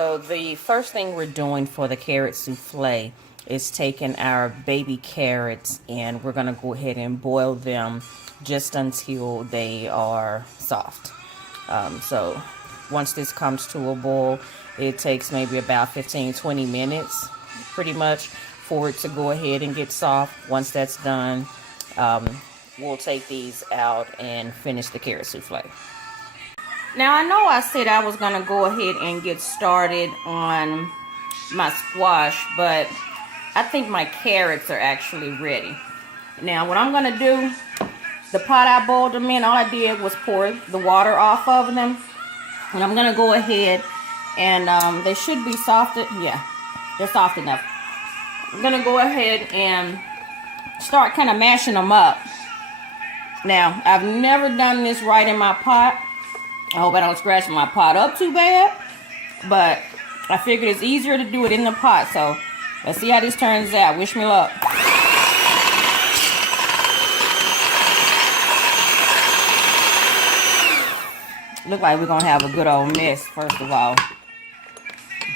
So the first thing we're doing for the carrot souffle is taking our baby carrots and we're going to go ahead and boil them just until they are soft. So once this comes to a boil, it takes maybe about 15-20 minutes pretty much for it to go ahead and get soft. Once that's done, we'll take these out and finish the carrot souffle. Now, I know I said I was going to go ahead and get started on my squash, but I think my carrots are actually ready. Now, what I'm going to do, the pot I boiled them in, all I did was pour the water off of them. And I'm going to go ahead and they should be soft. Yeah, they're soft enough. I'm going to go ahead and start kind of mashing them up. Now, I've never done this right in my pot. I hope I don't scratch my pot up too bad, but I figured it's easier to do it in the pot, so let's see how this turns out. Wish me luck. Look like we're gonna have a good old mess, first of all.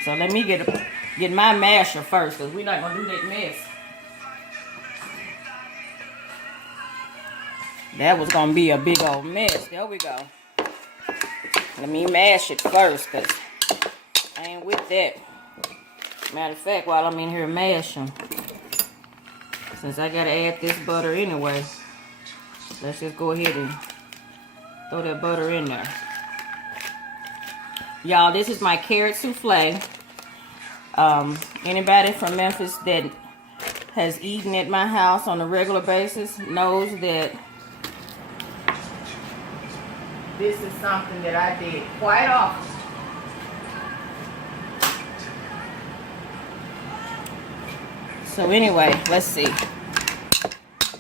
So let me get my masher first, because we're not gonna do that mess. That was gonna be a big old mess. There we go. Let me mash it first, because I ain't with that. Matter of fact, while I'm in here mashing, since I gotta add this butter anyway, let's just go ahead and throw that butter in there. Y'all, this is my carrot souffle. Anybody from Memphis that has eaten at my house on a regular basis knows that this is something that I did quite often. So anyway, let's see. I'm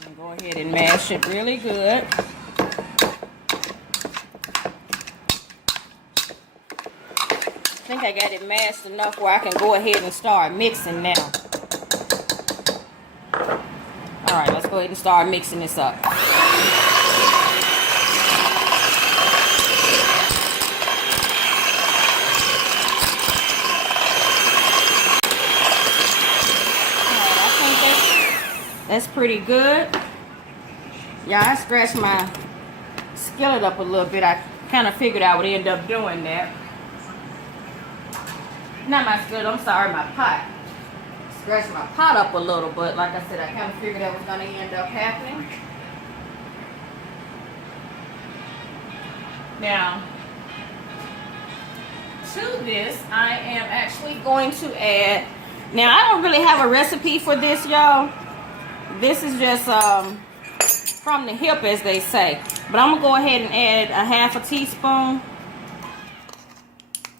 gonna go ahead and mash it really good. I think I got it mashed enough where I can go ahead and start mixing now. Alright, let's go ahead and start mixing this up. That's pretty good. Yeah, I scratched my skillet up a little bit. I kind of figured I would end up doing that. Not my skillet, I'm sorry, my pot. Scratched my pot up a little, but like I said, I kind of figured that was going to end up happening. Now, to this, I am actually going to add... Now, I don't really have a recipe for this, y'all. This is just from the hip, as they say. But I'm going to go ahead and add a half a teaspoon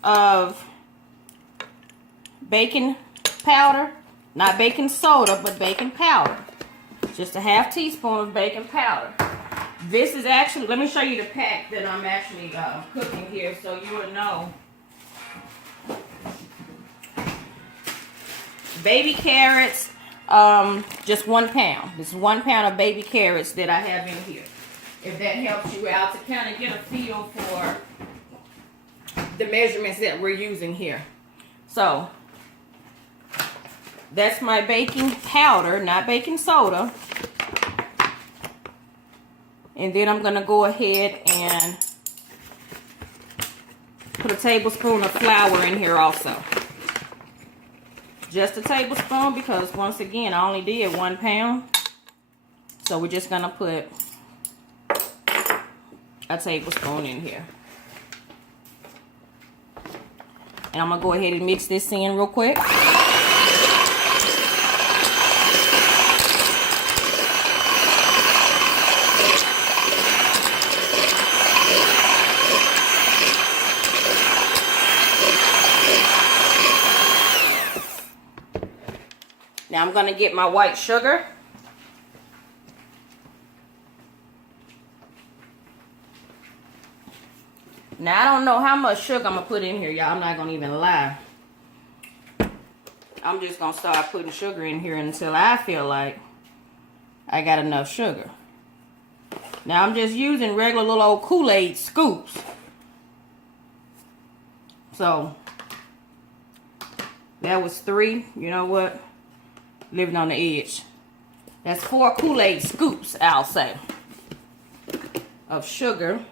of baking powder. Not baking soda, but baking powder. Just a half teaspoon of baking powder. This is actually, let me show you the pack that I'm actually cooking here so you will know. Baby carrots. Just 1 pound. This is 1 pound of baby carrots that I have in here. If that helps you out to kind of get a feel for the measurements that we're using here. So, that's my baking powder, not baking soda. And then I'm going to go ahead and put a tablespoon of flour in here also. Just a tablespoon, because once again, I only did 1 pound. So we're just gonna put a tablespoon in here. And I'm gonna go ahead and mix this in real quick. Now I'm going to get my white sugar. Now I don't know how much sugar I'm going to put in here, y'all. I'm not going to even lie. I'm just going to start putting sugar in here until I feel like I got enough sugar. Now I'm just using regular little old Kool-Aid scoops. So That was 3. You know what? Living on the edge. That's 4 Kool-Aid scoops, I'll say, of sugar.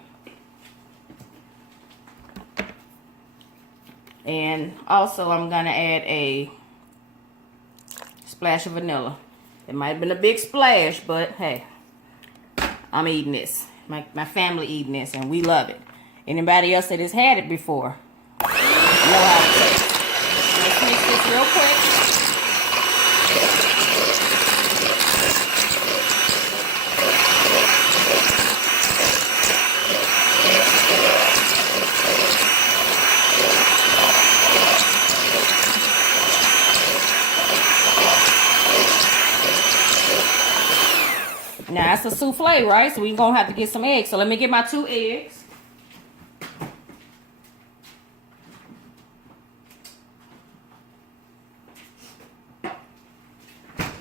And also I'm gonna add a splash of vanilla. It might have been a big splash, but hey, I'm eating this. My family eating this, and we love it. Anybody else that has had it before know how it tastes. Let's mix this real quick. Now, it's a souffle, right? So we're going to have to get some eggs. So let me get my 2 eggs.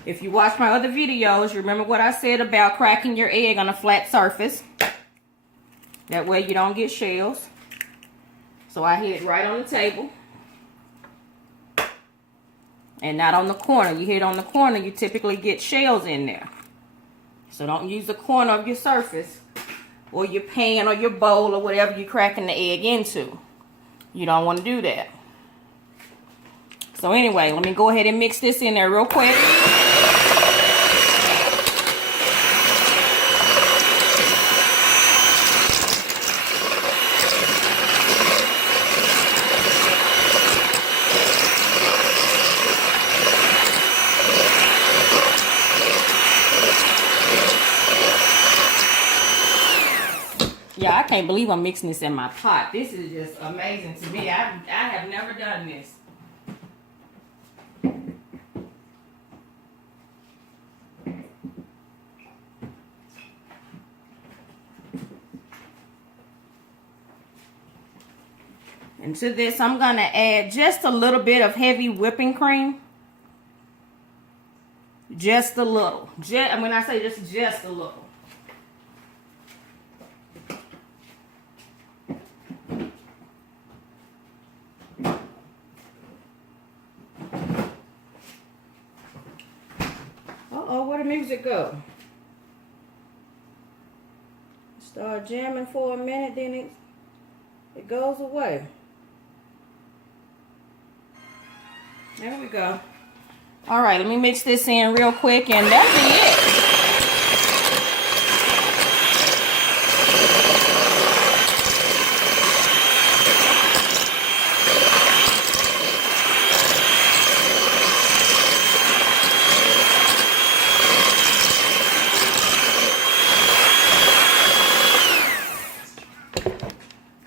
If you watch my other videos, you remember what I said about cracking your egg on a flat surface. That way you don't get shells. So I hit it right on the table. And not on the corner. You hit it on the corner, you typically get shells in there. So don't use the corner of your surface or your pan or your bowl or whatever you're cracking the egg into. You don't want to do that. So anyway, let me go ahead and mix this in there real quick. Yeah, I can't believe I'm mixing this in my pot. This is just amazing to me. I have never done this. And to this, I'm going to add just a little bit of heavy whipping cream. Just a little. When I say just a little. Uh-oh, where the music go? Start jamming for a minute, then it goes away. There we go. All right, let me mix this in real quick, and that'll be it.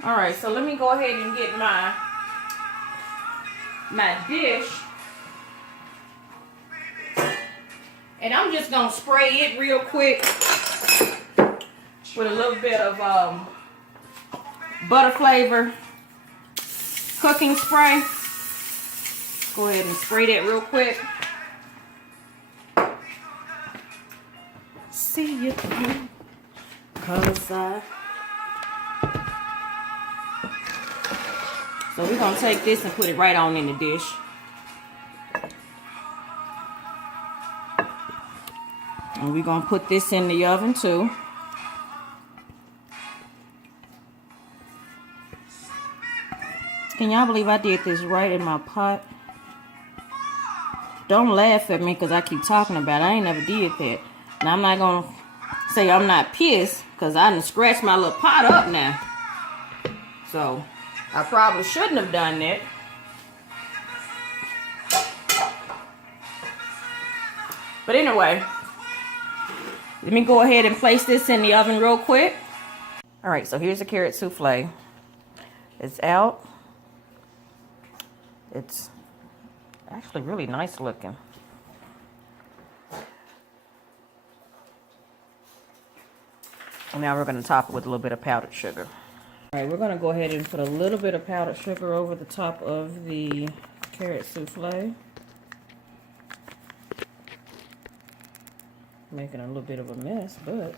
All right, so let me go ahead and get my dish. And I'm just going to spray it real quick with a little bit of butter flavor cooking spray. Go ahead and spray that real quick. See you through, 'cause So we're going to take this and put it right on in the dish. And we're going to put this in the oven too. Can y'all believe I did this right in my pot? Don't laugh at me because I keep talking about it. I ain't never did that. Now I'm not going to say I'm not pissed because I done scratched my little pot up now. So I probably shouldn't have done that. But anyway, let me go ahead and place this in the oven real quick. All right, so here's the carrot souffle. It's out. It's actually really nice looking. And now we're going to top it with a little bit of powdered sugar. All right, we're going to go ahead and put a little bit of powdered sugar over the top of the carrot souffle. Making a little bit of a mess, but